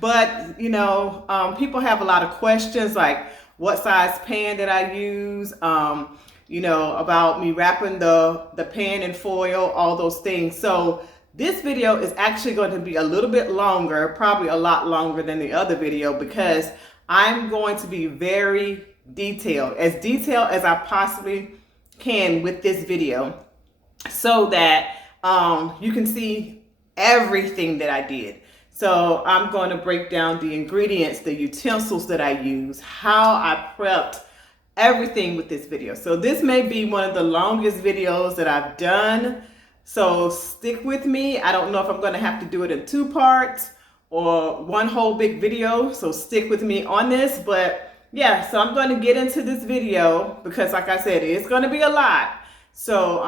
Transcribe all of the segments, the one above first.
But you know, people have a lot of questions like what size pan did I use, you know, about me wrapping the pan in foil, all those things. So this video is actually going to be a little bit longer, probably a lot longer than the other video, because I'm going to be very detailed as I possibly can with this video, so that you can see everything that I did. So I'm going to break down the ingredients, the utensils that I use, how I prepped everything with this video. So this may be one of the longest videos that I've done. So stick with me. I don't know if I'm going to have to do it in 2 parts or one whole big video. So stick with me on this. But yeah, so I'm going to get into this video because like I said, it's going to be a lot. So,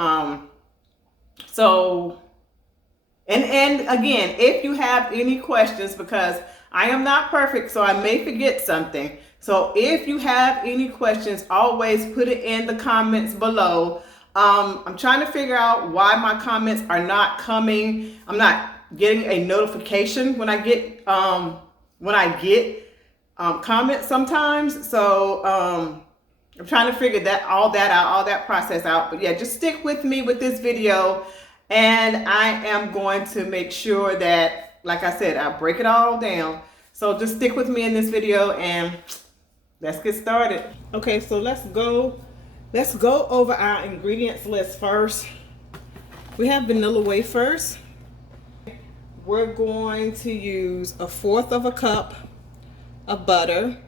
and again, if you have any questions, because I am not perfect, so I may forget something. So if you have any questions, always put it in the comments below. I'm trying to figure out why my comments are not coming. I'm not getting a notification when I get comments sometimes. So I'm trying to figure all that process out. But yeah, just stick with me with this video. And I am going to make sure that, like I said, I break it all down. So just stick with me in this video and let's get started. Okay, so let's go over our ingredients list first. We have vanilla wafers. We're going to use 1/4 cup of butter,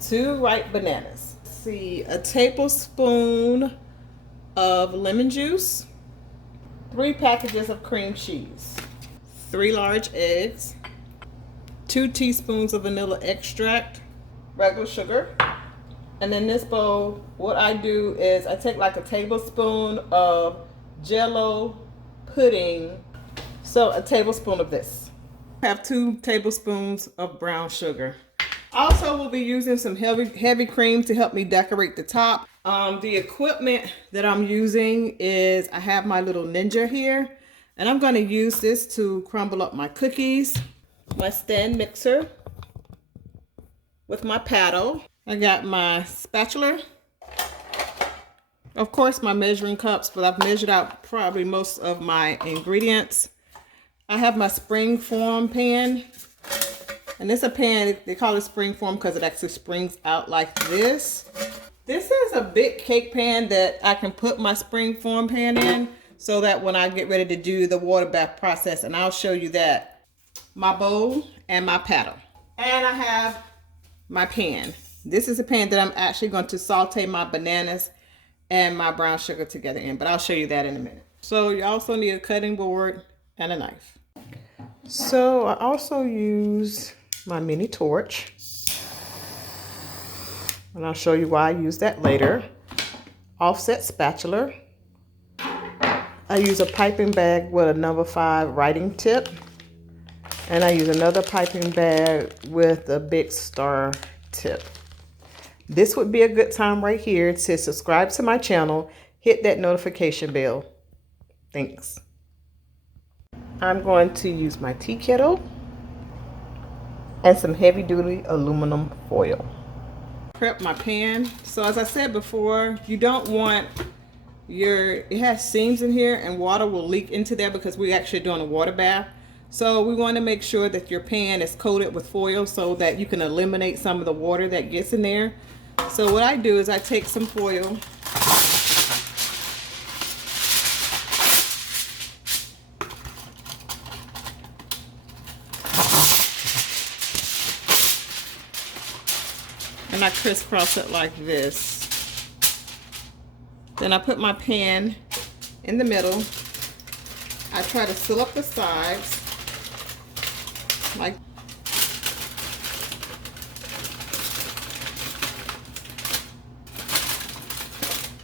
2 ripe bananas. Let's see, a tablespoon of lemon juice, 3 packages of cream cheese, 3 large eggs, 2 teaspoons of vanilla extract, regular sugar. And in this bowl, what I do is I take like a tablespoon of Jello pudding. So a tablespoon of this. I have 2 tablespoons of brown sugar. Also, we'll be using some heavy cream to help me decorate the top. The equipment that I'm using is, I have my little Ninja here, and I'm going to use this to crumble up my cookies. My stand mixer with my paddle. I got my spatula. Of course, my measuring cups, but I've measured out probably most of my ingredients. I have my springform pan. And this is a pan, they call it springform because it actually springs out like this. This is a big cake pan that I can put my springform pan in so that when I get ready to do the water bath process, and I'll show you that. My bowl and my paddle. And I have my pan. This is a pan that I'm actually going to saute my bananas and my brown sugar together in, but I'll show you that in a minute. So you also need a cutting board and a knife. So I also use my mini torch, and I'll show you why I use that later. Offset spatula. I use a piping bag with a number 5 writing tip, and I use another piping bag with a big star tip. This would be a good time right here to subscribe to my channel, hit that notification bell. Thanks. I'm going to use my tea kettle and some heavy-duty aluminum foil. Prep my pan. So as I said before, you don't want it has seams in here and water will leak into there because we're actually doing a water bath. So we want to make sure that your pan is coated with foil so that you can eliminate some of the water that gets in there. So what I do is I take some foil, and I crisscross it like this. Then I put my pan in the middle. I try to seal up the sides like.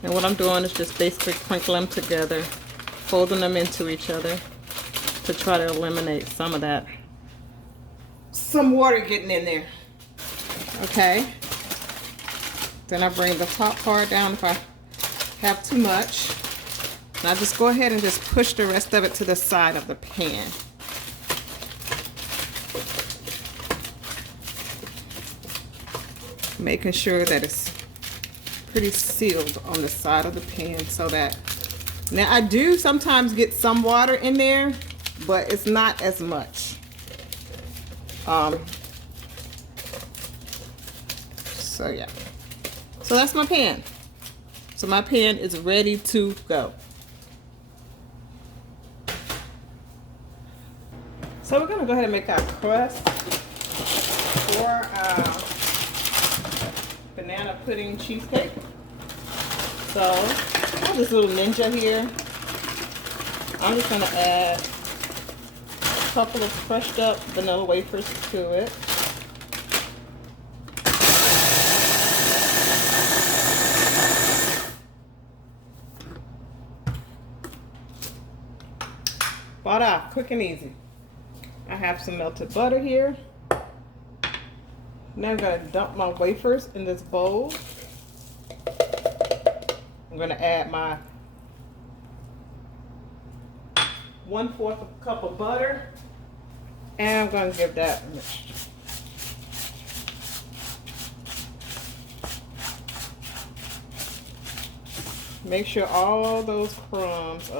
And what I'm doing is just basically crinkling them together, folding them into each other to try to eliminate some of that. Some water getting in there. Okay. Then I bring the top part down if I have too much. And I just go ahead and just push the rest of it to the side of the pan. Making sure that it's pretty sealed on the side of the pan so that, now I do sometimes get some water in there, but it's not as much. So yeah, so that's my pan. So my pan is ready to go. So we're gonna go ahead and make our crust for our banana pudding cheesecake. So I have this little ninja here. I'm just gonna add a couple of crushed up vanilla wafers to it. Voila, quick and easy. I have some melted butter here. Now I'm gonna dump my wafers in this bowl. I'm gonna add my 1/4 cup of butter, and I'm gonna give that a mixture. Make sure all those crumbs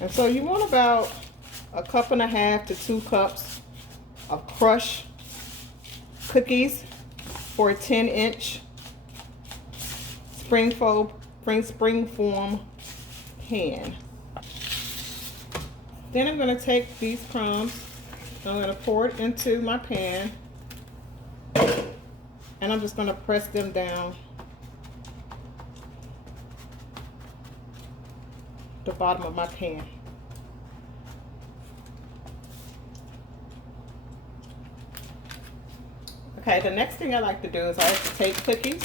and so you want about 1.5 to 2 cups of crushed cookies for a 10-inch springform pan. Then I'm going to take these crumbs, I'm going to pour it into my pan, and I'm just going to press them down the bottom of my pan. Okay, the next thing I like to do is I like to take cookies,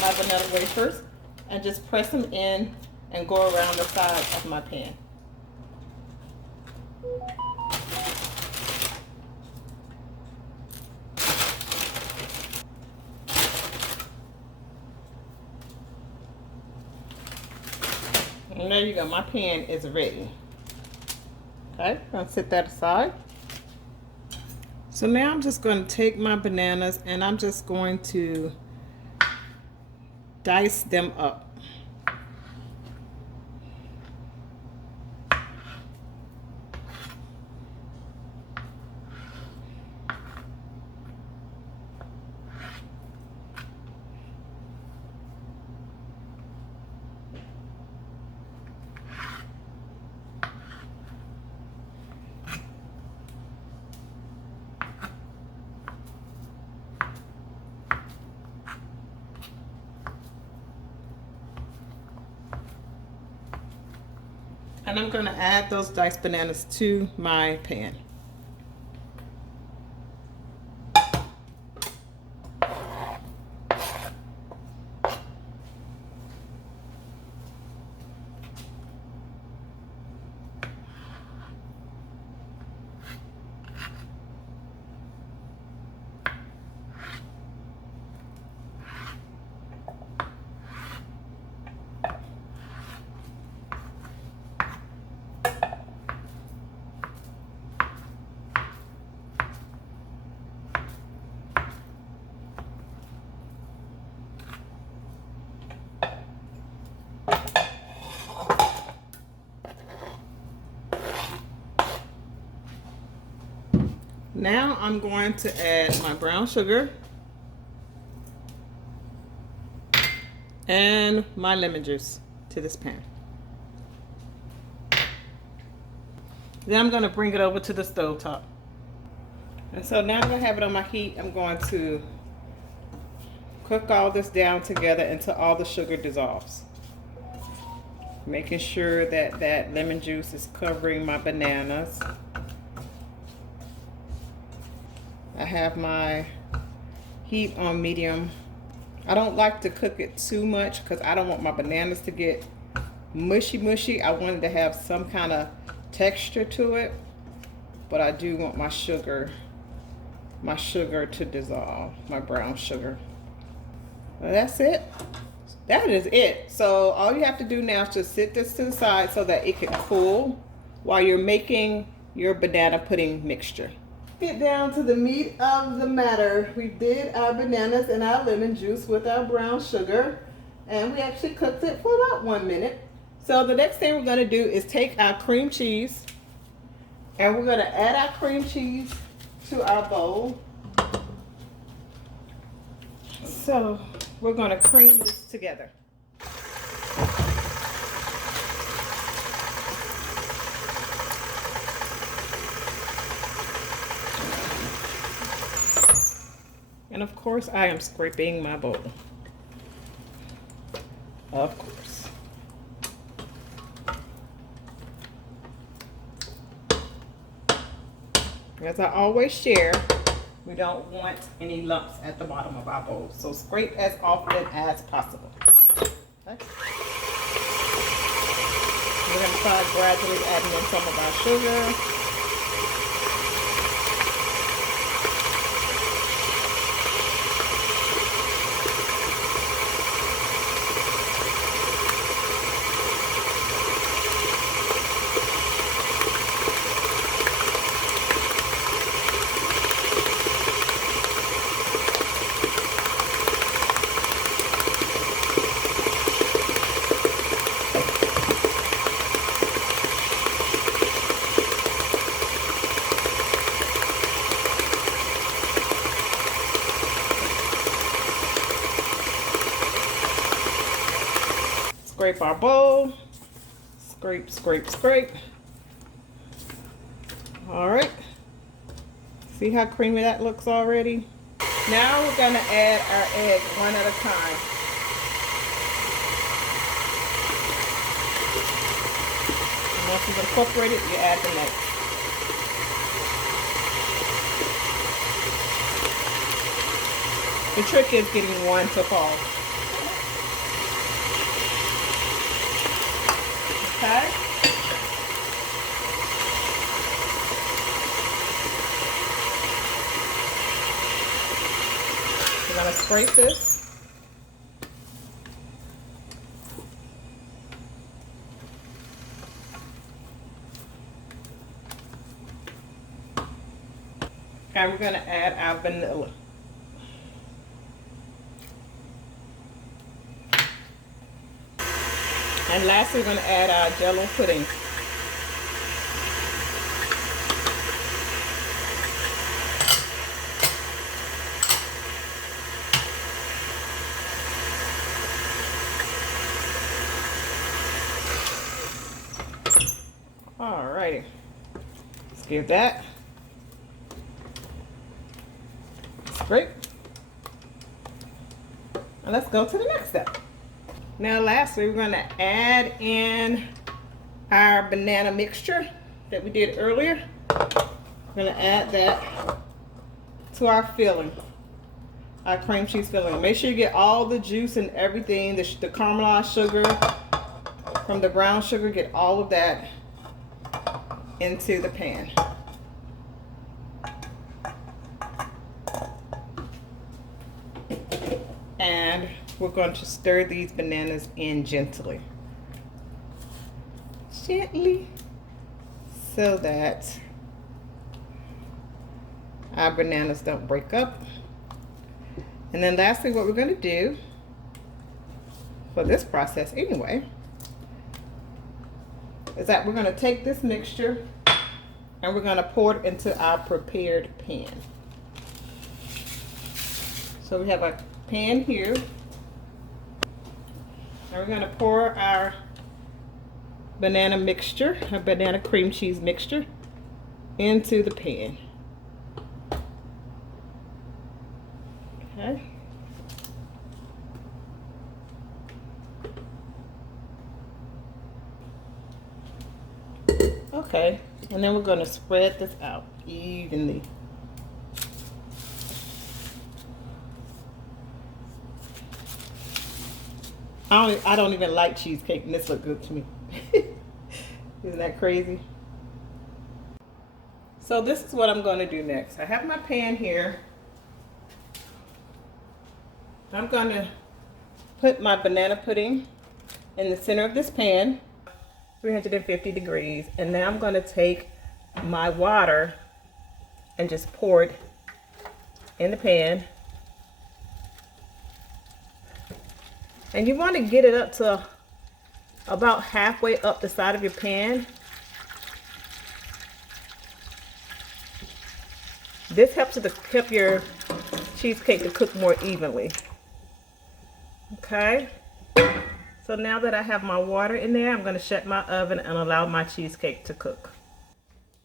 my vanilla wafers, and just press them in and go around the sides of my pan. And there you go, my pan is ready. Okay, I'm gonna set that aside. So now I'm just going to take my bananas and I'm just going to dice them up. And I'm going to add those diced bananas to my pan. Now I'm going to add my brown sugar and my lemon juice to this pan. Then I'm going to bring it over to the stove top. And so now I'm going to have it on my heat. I'm going to cook all this down together until all the sugar dissolves. Making sure that that lemon juice is covering my bananas. I have my heat on medium. I don't like to cook it too much because I don't want my bananas to get mushy. I wanted to have some kind of texture to it, but I do want my sugar to dissolve, my brown sugar. Well, that's it. That is it. So all you have to do now is just sit this to the side so that it can cool while you're making your banana pudding mixture. Get down to the meat of the matter. We did our bananas and our lemon juice with our brown sugar, and we actually cooked it for about 1 minute. So the next thing we're going to do is take our cream cheese, and we're going to add our cream cheese to our bowl. So we're going to cream this together. And of course, I am scraping my bowl. Of course. As I always share, we don't want any lumps at the bottom of our bowl. So scrape as often as possible. Okay. We're going to start gradually adding in some of our sugar. Scrape our bowl. Scrape, scrape, scrape. All right. See how creamy that looks already? Now we're going to add our eggs one at a time. And once you've incorporated, you add the next. The trick is getting one to fall. Okay. We're going to scrape this. And we're going to add our vanilla. And lastly, we're going to add our Jello pudding. Alrighty, let's give that scrape. And let's go to the next step. Now lastly, we're going to add in our banana mixture that we did earlier. We're going to add that to our filling, our cream cheese filling. Make sure you get all the juice and everything, the caramelized sugar from the brown sugar, get all of that into the pan. And we're going to stir these bananas in gently. Gently, so that our bananas don't break up. And then lastly, what we're going to do for this process anyway, is that we're going to take this mixture and we're going to pour it into our prepared pan. So we have a pan here. Now we're going to pour our banana mixture, our banana cream cheese mixture, into the pan. Okay. Okay, and then we're going to spread this out evenly. I don't even like cheesecake, and this looks good to me. Isn't that crazy? So this is what I'm going to do next. I have my pan here. I'm going to put my banana pudding in the center of this pan, 350 degrees, and now I'm going to take my water and just pour it in the pan. And you want to get it up to about halfway up the side of your pan. This helps your cheesecake to cook more evenly. Okay. So now that I have my water in there, I'm going to shut my oven and allow my cheesecake to cook.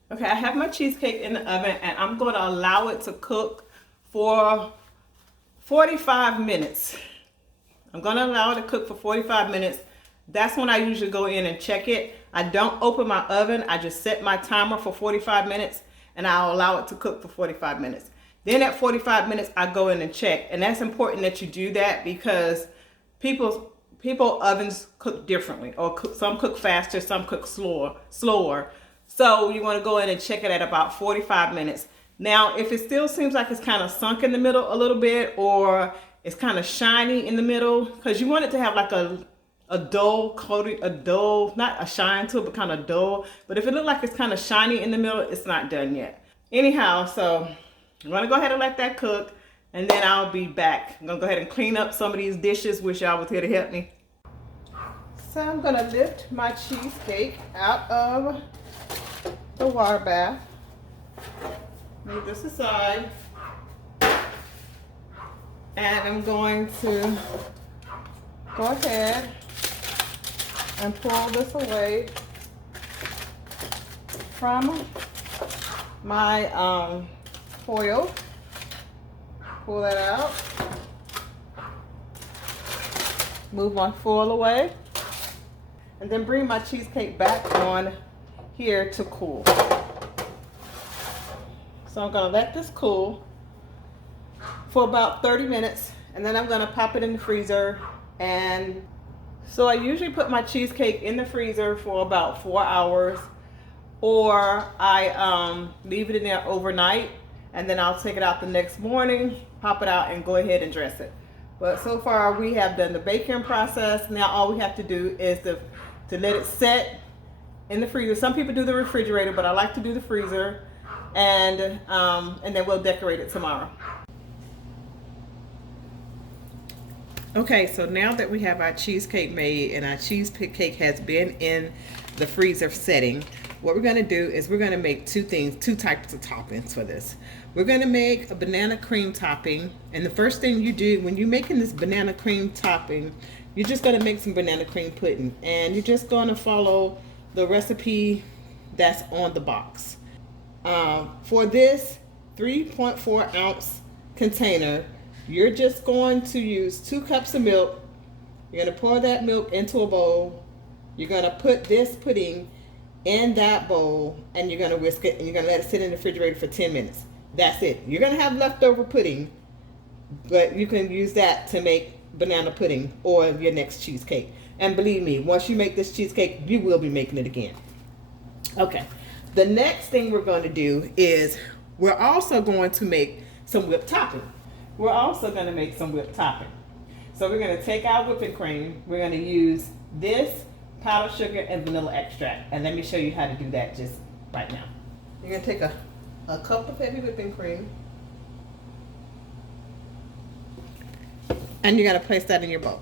Okay, I have my cheesecake in the oven and I'm going to allow it to cook for 45 minutes. I'm going to allow it to cook for 45 minutes. That's when I usually go in and check it. I don't open my oven. I just set my timer for 45 minutes and I'll allow it to cook for 45 minutes. Then at 45 minutes, I go in and check. And that's important that you do that because people ovens cook differently, or some cook faster, some cook slower. So you want to go in and check it at about 45 minutes. Now, if it still seems like it's kind of sunk in the middle a little bit, or it's kind of shiny in the middle, because you want it to have like a dull coating, not a shine to it, but kind of dull. But if it looks like it's kind of shiny in the middle, it's not done yet. Anyhow, so I'm gonna go ahead and let that cook, and then I'll be back. I'm gonna go ahead and clean up some of these dishes. Wish y'all was here to help me. So I'm gonna lift my cheesecake out of the water bath. Move this aside. And I'm going to go ahead and pull this away from my foil. Pull that out. Move my foil away. And then bring my cheesecake back on here to cool. So I'm gonna let this cool for about 30 minutes, and then I'm gonna pop it in the freezer. And so I usually put my cheesecake in the freezer for about 4 hours, or I leave it in there overnight, and then I'll take it out the next morning, pop it out, and go ahead and dress it. But so far we have done the baking process. Now all we have to do is to let it set in the freezer. Some people do the refrigerator, but I like to do the freezer, and then we'll decorate it tomorrow. Okay, so now that we have our cheesecake made and our cheesecake has been in the freezer setting, what we're gonna do is we're gonna make two types of toppings for this. We're gonna make a banana cream topping, and the first thing you do when you're making this banana cream topping, you're just gonna make some banana cream pudding, and you're just gonna follow the recipe that's on the box. For this 3.4 ounce container, you're just going to use 2 cups of milk. You're going to pour that milk into a bowl. You're going to put this pudding in that bowl, and you're going to whisk it, and you're going to let it sit in the refrigerator for 10 minutes. That's it. You're going to have leftover pudding, but you can use that to make banana pudding or your next cheesecake. And believe me, once you make this cheesecake, you will be making it again. Okay. The next thing we're going to do is we're also going to make some whipped topping. So we're going to take our whipping cream. We're going to use this powdered sugar and vanilla extract. And let me show you how to do that just right now. You're going to take a cup of heavy whipping cream, and you're going to place that in your bowl.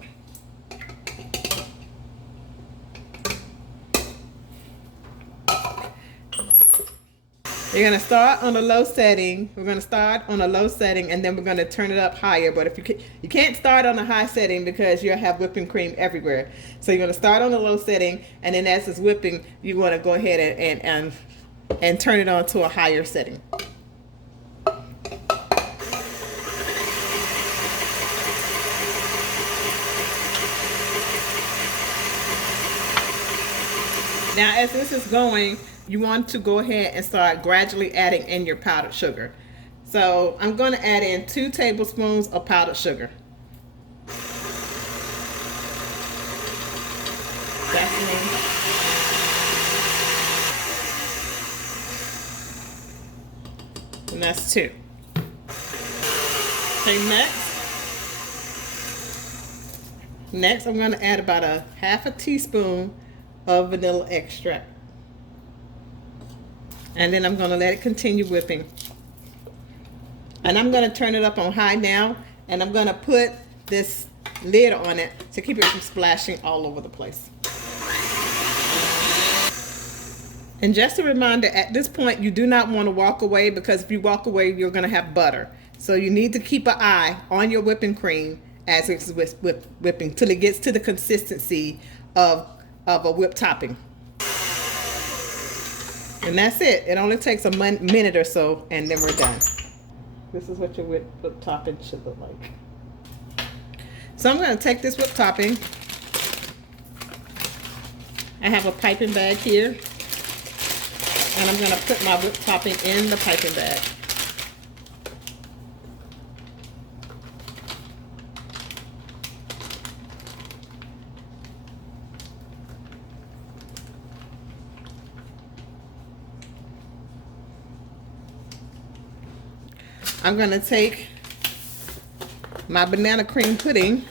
You're going to start on a low setting. We're going to start on a low setting, and then we're going to turn it up higher. But if you can't start on a high setting because you'll have whipping cream everywhere. So you're going to start on a low setting, and then as it's whipping, you want to go ahead and turn it on to a higher setting. Now, as this is going, you want to go ahead and start gradually adding in your powdered sugar. So I'm going to add in 2 tablespoons of powdered sugar. That's me. And that's 2. Okay, next I'm going to add about a half a teaspoon of vanilla extract. And then I'm gonna let it continue whipping. And I'm gonna turn it up on high now, and I'm gonna put this lid on it to keep it from splashing all over the place. And just a reminder, at this point, you do not want to walk away, because if you walk away, you're going to have butter. So you need to keep an eye on your whipping cream as it's whipping till it gets to the consistency of a whipped topping. And that's it. It only takes a minute or so, and then we're done. This is what your whipped topping should look like. So I'm going to take this whipped topping. I have a piping bag here. And I'm going to put my whipped topping in the piping bag. I'm going to take my banana cream pudding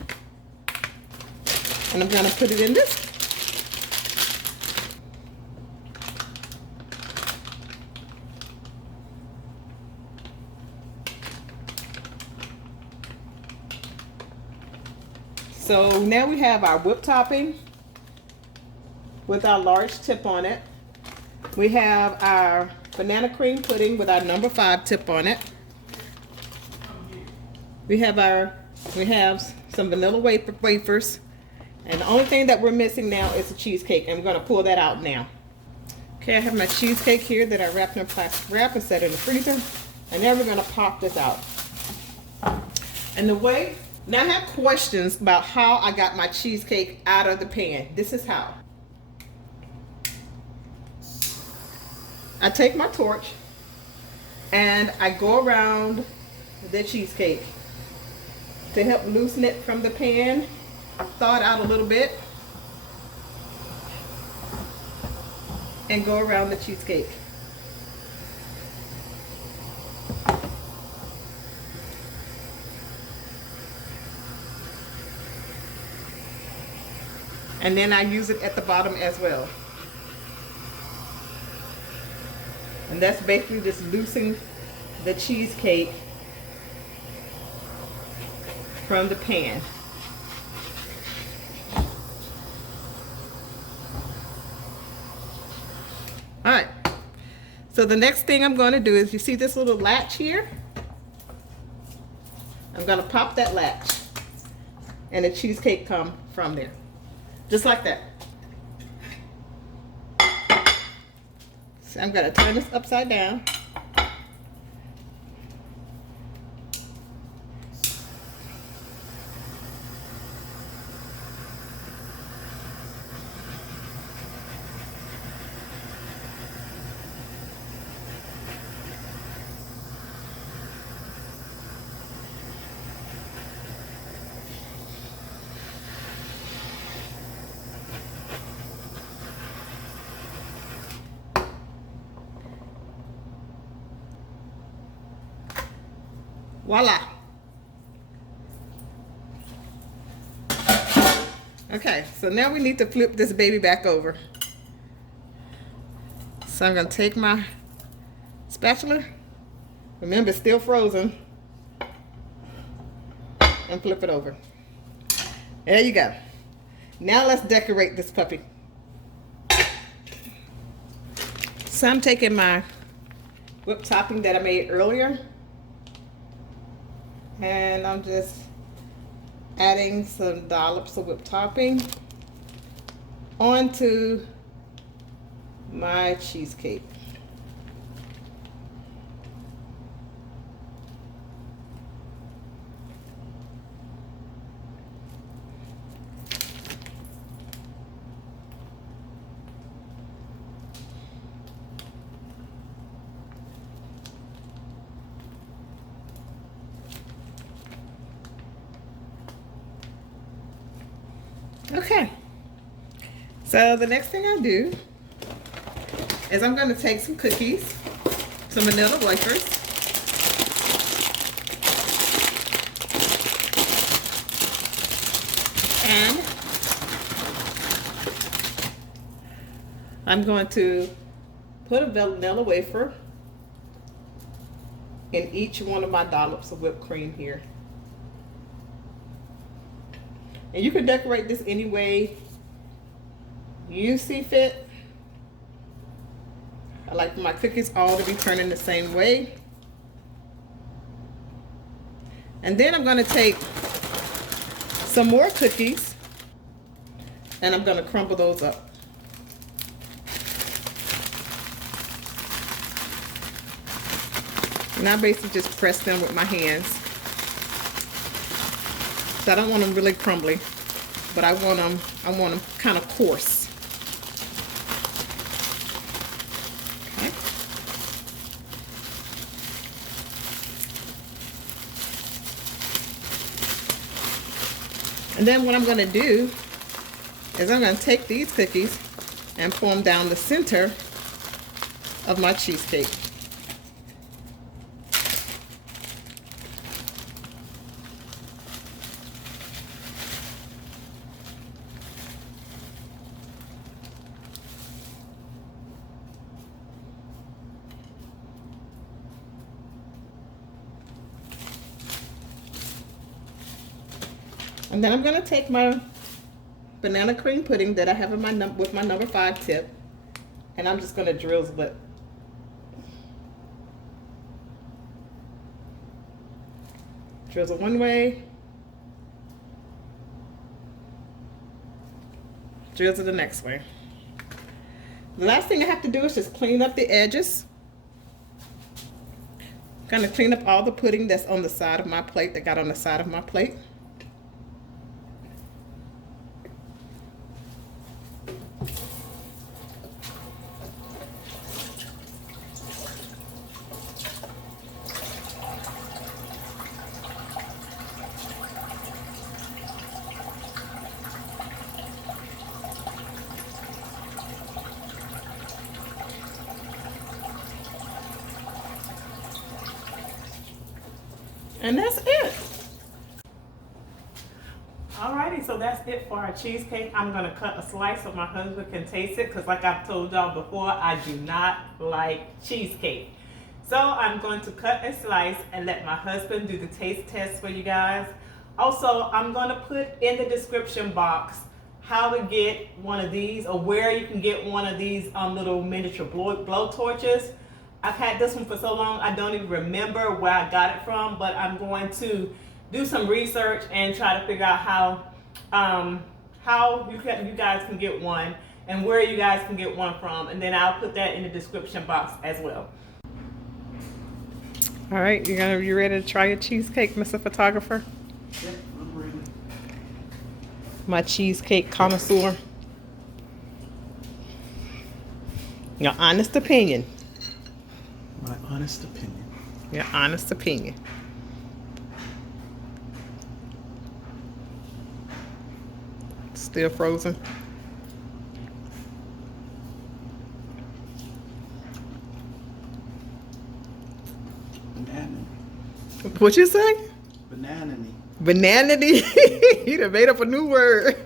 and I'm going to put it in this. So now we have our whipped topping with our large tip on it. We have our banana cream pudding with our number 5 tip on it. We have some vanilla wafers, and the only thing that we're missing now is the cheesecake, and we're going to pull that out now. Okay, I have my cheesecake here that I wrapped in plastic wrap and set it in the freezer, and now we're going to pop this out. And the way, now I have questions about how I got my cheesecake out of the pan. This is how. I take my torch and I go around the cheesecake to help loosen it from the pan. I thaw it out a little bit and go around the cheesecake. And then I use it at the bottom as well. And that's basically just loosening the cheesecake from the pan. All right. So the next thing I'm going to do is, you see this little latch here? I'm going to pop that latch and the cheesecake come from there. Just like that. So I'm going to turn this upside down. Voila. Okay, so now we need to flip this baby back over. So I'm going to take my spatula, remember it's still frozen, and flip it over. There you go. Now let's decorate this puppy. So I'm taking my whipped topping that I made earlier, and I'm just adding some dollops of whipped topping onto my cheesecake. Okay, so the next thing I do is I'm going to take some cookies, some NIlla Wafers, and I'm going to put a vanilla wafer in each one of my dollops of whipped cream here. And you can decorate this any way you see fit. I like my cookies all to be turning the same way. And then I'm going to take some more cookies and I'm going to crumble those up. And I basically just press them with my hands. So I don't want them really crumbly, but I want them kind of coarse. Okay. And then what I'm going to do is I'm going to take these cookies and pour them down the center of my cheesecake. And then I'm going to take my banana cream pudding that I have in my with my number 5 tip, and I'm just going to drizzle it. Drizzle one way, drizzle the next way. The last thing I have to do is just clean up the edges. I'm going to clean up all the pudding that's on the side of my plate, that got on the side of my plate. And that's it. Alrighty, so that's it for our cheesecake. I'm gonna cut a slice so my husband can taste it, because like I've told y'all before, I do not like cheesecake. So I'm going to cut a slice and let my husband do the taste test for you guys. Also, I'm gonna put in the description box how to get one of these, or where you can get one of these little miniature blow torches. I've had this one for so long, I don't even remember where I got it from, but I'm going to do some research and try to figure out how you guys can get one and where you guys can get one from, and then I'll put that in the description box as well. All right, you ready to try your cheesecake, Mr. Photographer? Yeah, I'm ready. My cheesecake connoisseur. Your honest opinion. My honest opinion. Your honest opinion. Still frozen. Banana. What you say? Banana-y. Banana-y. You done made up a new word.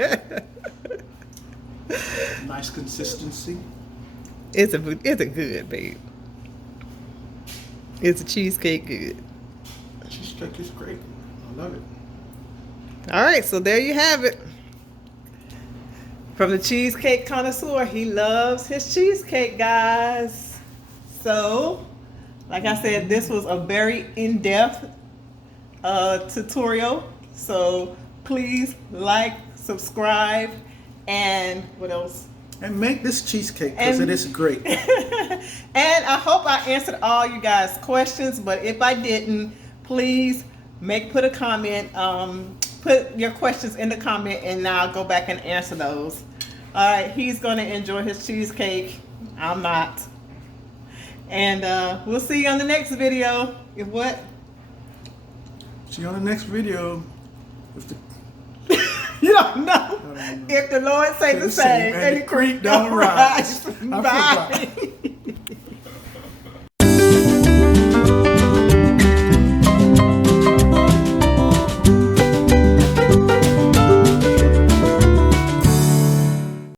Nice consistency. It's a good, babe. It's a cheesecake good. Cheesecake is great. I love it. All right, so there you have it. From the cheesecake connoisseur, he loves his cheesecake, guys. So, like I said, this was a very in-depth tutorial. So please like, subscribe, and what else? And make this cheesecake, because it is great. And I hope I answered all you guys' questions, but if I didn't, please put a comment, put your questions in the comment, and I'll go back and answer those. All right, he's going to enjoy his cheesecake. I'm not. And we'll see you on the next video. If what? See you on the next video. With the You don't know. If the Lord say the same, and the creek don't rise. Bye.